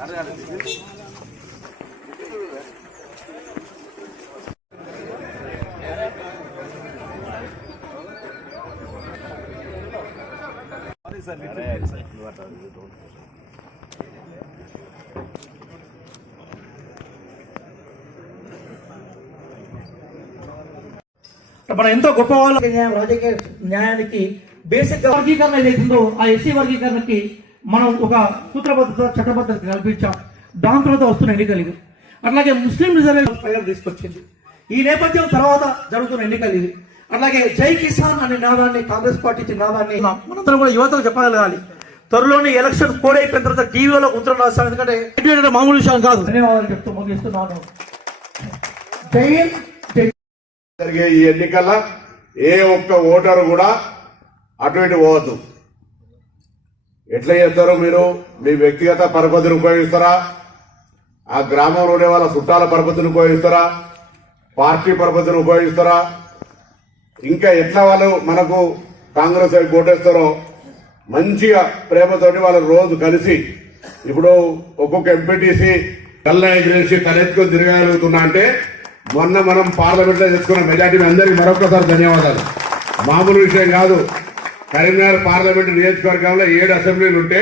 మన ఎంతో గొప్ప వాళ్ళు రాజకీయ న్యాయానికి బేసిక్ వర్గీకరణ ఏదైతుందో ఆ ఎస్సీ వర్గీకరణకి మనం ఒక సూత్రబద్ధత చట్టబద్ధత కల్పించాం. దాని తర్వాత వస్తున్న ఎన్నికలు ఇది. అట్లాగే ముస్లిం రిజర్వేషన్ తీసుకొచ్చింది. ఈ నేపథ్యం తర్వాత జరుగుతున్న ఎన్నికలు ఇది. అట్లాగే జై కిసాన్ అనే నాదాన్ని కాంగ్రెస్ పార్టీ ఇచ్చిన నాదాన్ని మనందరం కూడా యువతకు చెప్పగలగాలి. త్వరలోనే ఎలక్షన్ కోడ్ అయిపోయిన తర్వాత టీవీలో ఉత్తరం రాస్తాం. ఎందుకంటే మామూలు విషయం కాదు. ధన్యవాదాలు చెప్తూ ముగిస్తున్నాను. జరిగే ఈ ఎన్నికల్లో ఏ ఒక్క ఓటరు కూడా అటు ఇటు పోవద్దు. ఎట్లా చేస్తారో మీరు మీ వ్యక్తిగత పరపతిని ఉపయోగిస్తారా, ఆ గ్రామంలో ఉండే వాళ్ళ చుట్టాల పరపతిని ఉపయోగిస్తారా, పార్టీ పరపతిని ఉపయోగిస్తారా, ఇంకా ఎట్లా వాళ్ళు మనకు కాంగ్రెస్ వైపు ఓటేస్తారో మంచిగా ప్రేమతోటి వాళ్ళు రోజు కలిసి ఇప్పుడు ఒక్కొక్క ఎంపీటీసీ కళ్ళ ఎగిరేసి తలెత్తుకొని తిరగలుగుతున్నా అంటే మొన్న మనం పార్లమెంట్ లో తెచ్చుకున్న మెజార్టీ అందరికీ మరొకసారి ధన్యవాదాలు. మామూలు విషయం కాదు. కరీంనగర్ పార్లమెంటు నియోజకవర్గంలో 7 అసెంబ్లీలు ఉంటే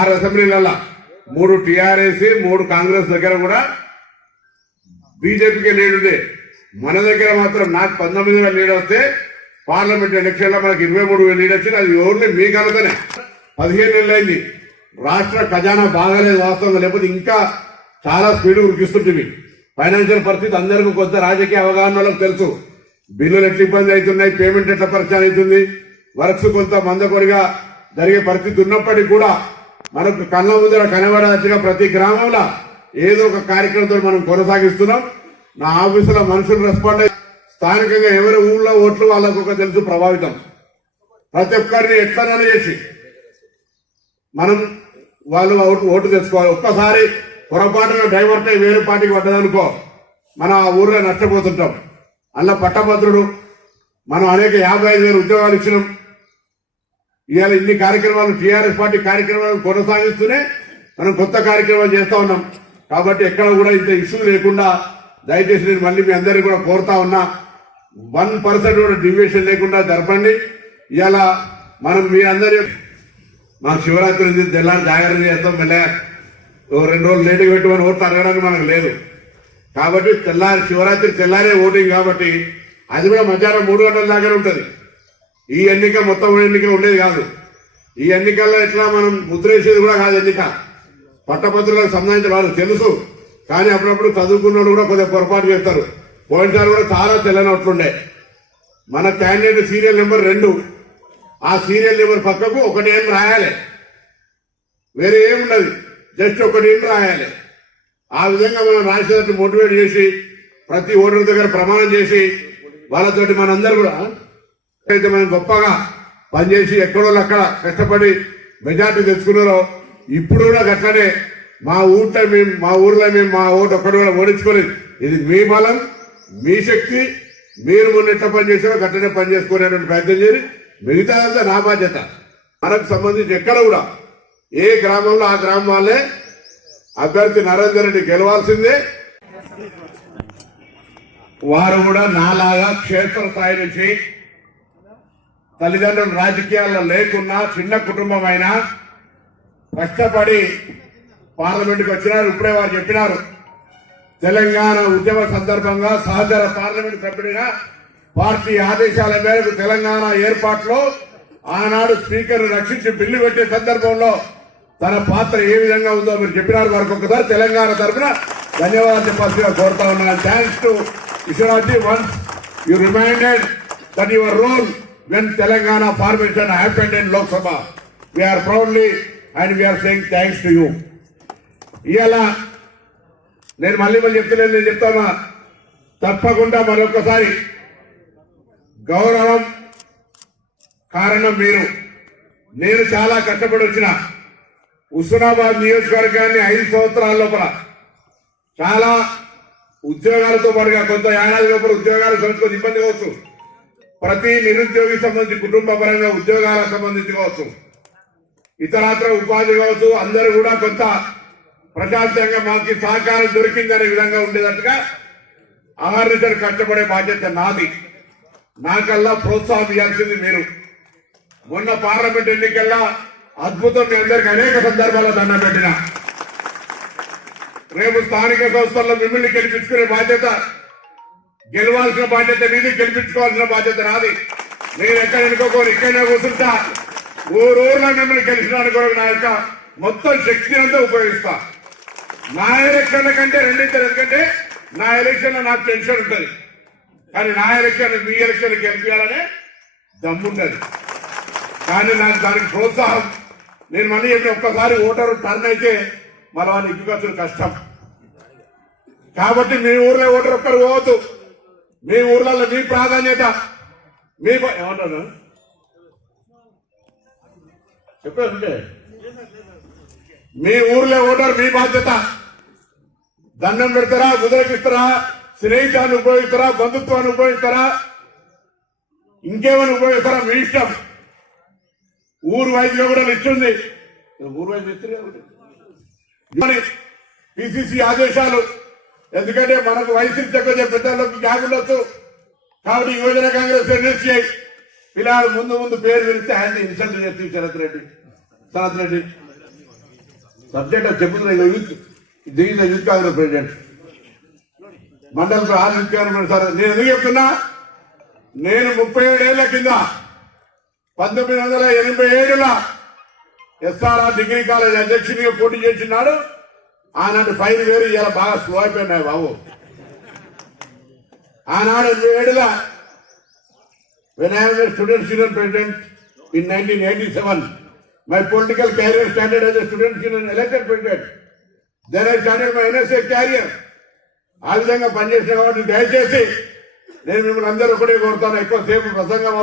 6 అసెంబ్లీలలో 3 టీఆర్ఎస్ 3 కాంగ్రెస్ దగ్గర కూడా బీజేపీకి లీడ్ ఉంది. మన దగ్గర మాత్రం నాకు 19,000 లీడ్ వస్తే పార్లమెంట్ ఎలక్షన్ లో మనకు 23,000 లీడ్ వచ్చింది. అది ఓన్లీ మీ కనుకనే. 15 నెలలు అయింది. రాష్ట్ర ఖజానా బాగాలేదు వాస్తవంగా, లేకపోతే ఇంకా చాలా స్పీడ్ ఉరికిస్తుంటుంది. ఫైనాన్షియల్ పరిస్థితి అందరికీ కొంత రాజకీయ అవగాహన వాళ్ళకి తెలుసు. బిల్లులు ఎట్లా ఇబ్బంది అవుతున్నాయి, పేమెంట్ ఎట్లా పరిచయం అవుతుంది, వర్క్స్ కొంత మందకొడిగా జరిగే పరిస్థితి ఉన్నప్పటికీ కూడా మనకు కళ్ళ ముందర కనబడాల్సిన ప్రతి గ్రామంలో ఏదో ఒక కార్యక్రమంతో మనం కొనసాగిస్తున్నాం. నా ఆఫీసులో మనుషులు రెస్పాండ్ అయ్యి స్థానికంగా ఎవరి ఊళ్ళో ఓట్లు వాళ్ళకు ఒక తెలుసు ప్రభావితం. ప్రతి ఒక్కరిని ఎట్లనో చేసి మనం వాళ్ళు ఓటు తెచ్చుకోవాలి. ఒక్కసారి పొరపాటున డైవర్ట్ అయి వేరే పార్టీకి పడ్డదనుకో మనం ఆ ఊర్లో నష్టపోతుంటాం. అలా పట్టభద్రుడు మనం అనేక 55,000 ఉద్యోగాలు ఇచ్చినాం. ఇవాళ ఇన్ని కార్యక్రమాలు టీఆర్ఎస్ పార్టీ కార్యక్రమాలు కొనసాగిస్తూనే మనం కొత్త కార్యక్రమాలు చేస్తా ఉన్నాం. కాబట్టి ఎక్కడ కూడా ఇంత ఇష్యూ లేకుండా దయచేసి నేను మళ్ళీ మీ అందరికీ కూడా కోరుతా ఉన్నా, 1% కూడా డివియేషన్ లేకుండా జరపండి. ఇవాళ మనం మీ అందరి మాకు శివరాత్రి తెల్లారి జాగ్రత్త చేస్తాం. మళ్ళీ 2 రోజులు లేటుగా పెట్టుకొని ఓట్లు అడగడానికి మనకు లేదు. కాబట్టి శివరాత్రి తెల్లారే ఓటింగ్ కాబట్టి అది కూడా మధ్యాహ్నం 3 గంటల దాకా ఉంటుంది. ఈ ఎన్నిక మొత్తం ఎన్నిక ఉండేది కాదు. ఈ ఎన్నికల్లో ఎట్లా మనం ముద్రేసేది కూడా కాదు. ఎన్నిక పట్టభద్రులకు సంబంధించిన వాళ్ళు తెలుసు, కానీ అప్పుడప్పుడు చదువుకున్నోళ్ళు కూడా కొద్దిగా పొరపాటు చేస్తారు. పోయినసారి కూడా చాలా తెల్లనట్లుండే. మన క్యాండిడేట్ సీరియల్ నెంబర్ 2, ఆ సీరియల్ నెంబర్ పక్కకు 1 ఏం రాయాలి, వేరే ఏమున్నది, జస్ట్ 1 ఏం రాయాలి. ఆ విధంగా మనం రాసేటట్టు మోటివేట్ చేసి ప్రతి ఓటర్ దగ్గర ప్రమాణం చేసి వాళ్ళతోటి మనందరూ కూడా అయితే మనం గొప్పగా పనిచేసి ఎక్కడో అక్కడ కష్టపడి మెజార్టీ తెచ్చుకున్నారో ఇప్పుడు కూడా గట్లనే మా ఊర్లో మేము మా ఓటు ఒక్కడు కూడా ఓడించుకోలేదు. ఇది మీ బలం, మీ శక్తి. మీరు మొన్న ఎట్లా పనిచేసారో గట్లనే పనిచేసుకునేటువంటి ప్రయత్నం చేసి మిగతాదంతా నా బాధ్యత. మనకు సంబంధించి ఎక్కడ కూడా ఏ గ్రామంలో ఆ గ్రామం వాళ్ళే అభ్యర్థి నరేందర్ రెడ్డి గెలవాల్సిందే. వారు కూడా నాలాగా క్షేత్రస్థాయి నుంచి తల్లిదండ్రులు రాజకీయాల్లో లేకున్నా చిన్న కుటుంబం అయినా కష్టపడి పార్లమెంట్కి వచ్చినారు. ఇప్పుడే వారు చెప్పినారు, తెలంగాణ ఉద్యమ సందర్భంగా సహచర పార్లమెంట్ సభ్యుడిగా పార్టీ ఆదేశాల మేరకు తెలంగాణ ఏర్పాటులో ఆనాడు స్పీకర్ రక్షించి బిల్లు పెట్టే సందర్భంలో తన పాత్ర ఏ విధంగా ఉందో మీరు చెప్పినారు. వారికి ఒకసారి తెలంగాణ తరఫున ధన్యవాదాలు చెప్పాల్సిగా కోరుతా ఉన్నాను. Thanks to Vishwanath ji. Once you reminded that your role when Telangana formation happened in Lok Sabha. We are proudly and we are saying thanks to you. ఇలా నేను మళ్ళీ చెప్తున్నాను, నేను చెప్తాను తప్పకుండా మరొకసారి గౌరవం కారణం మీరు. నేను చాలా కష్టపడి వచ్చిన హుస్నాబాద్ నియోజకవర్గాన్ని 5 సంవత్సరాల లోపల చాలా ఉద్యోగాలతో పాటుగా కొంత ఏడాది లోపల ఉద్యోగాలు సంస్కృతి ఇబ్బంది కావచ్చు, ప్రతి నిరుద్యోగి సంబంధించి కుటుంబ పరంగా ఉద్యోగాలకు సంబంధించి కావచ్చు, ఇతరత్ర ఉపాధి కావచ్చు, అందరూ కూడా కొంత ప్రశాంతంగా మాకు సహకారం దొరికిందనే విధంగా ఉండేటట్టుగా అహర్నిశలు కష్టపడే బాధ్యత నాది. నాకల్లా ప్రోత్సాహం ఇవ్వాల్సింది మీరు. మొన్న పార్లమెంట్ ఎన్నికల్లో అద్భుతం మీ అందరికి అనేక సందర్భాల్లో దండం పెట్టిన. రేపు స్థానిక సంస్థల్లో మిమ్మల్ని గెలిపించుకునే బాధ్యత, గెలవాల్సిన బాధ్యత మీది, గెలిపించుకోవాల్సిన బాధ్యత నాది. నేను ఎక్కడ ఎన్నుకోని ఇక్కడనే కూర్చుంటా. ఊరూరులో మిమ్మల్ని గెలిచినాను కూడా నా యొక్క మొత్తం శక్తిని అంతా ఉపయోగిస్తా. నా ఎలక్షన్ల కంటే రెండింతలు, ఎందుకంటే నా ఎలక్షన్ లో నాకు టెన్షన్ ఉంటుంది, కానీ నా ఎలక్షన్ మీ ఎలక్షన్ గెలిపించాలనే దమ్ముండదు. కానీ నాకు దానికి ప్రోత్సాహం. నేను మళ్ళీ చెప్పిన ఒక్కసారి ఓటరు టర్న్ అయితే మన వాళ్ళు ఇబ్బందులు కష్టం. కాబట్టి మీ ఊర్లో ఓటర్ ఒక్కరు పోవద్దు. మీ ఊర్లలో మీ ప్రాధాన్యత, మీ ఏమంటారు చెప్పండి, మీ ఊర్లో ఓటర్ మీ బాధ్యత. దండం పెడతారా, ముద్రకిస్తారా, స్నేహితాన్ని ఉపయోగిస్తారా, బంధుత్వాన్ని ఉపయోగిస్తారా, ఇంకేమైనా ఉపయోగిస్తారా, మీ ఇష్టం. ఊరు వైద్యులు కూడా ఇచ్చింది. ఊరు వైద్యు పిసిసి ఆదేశాలు. ఎందుకంటే మనకు వయసు తక్కువ పెద్దలకు గ్యాప్ ఉండొచ్చు. కాబట్టి యువజన కాంగ్రెస్ ఎన్ఎస్ఐ పిల్లలు ముందు పేరు విరిస్తే ఆయన ఇన్సల్ట్ చేస్తుంది. శరత్ రెడ్డి సబ్జెక్ట్ అది చెప్తున్నా. యూత్ యూత్ కాంగ్రెస్ ప్రెసిడెంట్ మండల యూత్ కాంగ్రెస్ సార్. నేను ఎందుకు చెప్తున్నా, నేను 37 ఏళ్ల కింద 1987లో ఎస్ఆర్ఆర్ డిగ్రీ కాలేజ్ అధ్యక్షునిగా పోటీ చేసినాడు. ఆనాడు ఫైల్ వేరు, ఇలా బాగా స్లో అయిపోయినాయి బాబు. ఆనాడు 87లో when I was a student union president in 1987, my political career started as a student union elected president. Then I started my NSA career. ఆ విధంగా పనిచేసిన కాబట్టి దయచేసి నేను మిమ్మల్ని అందరూ ఒకటే కోరుతాను, ఎక్కువ సేపు ప్రసంగం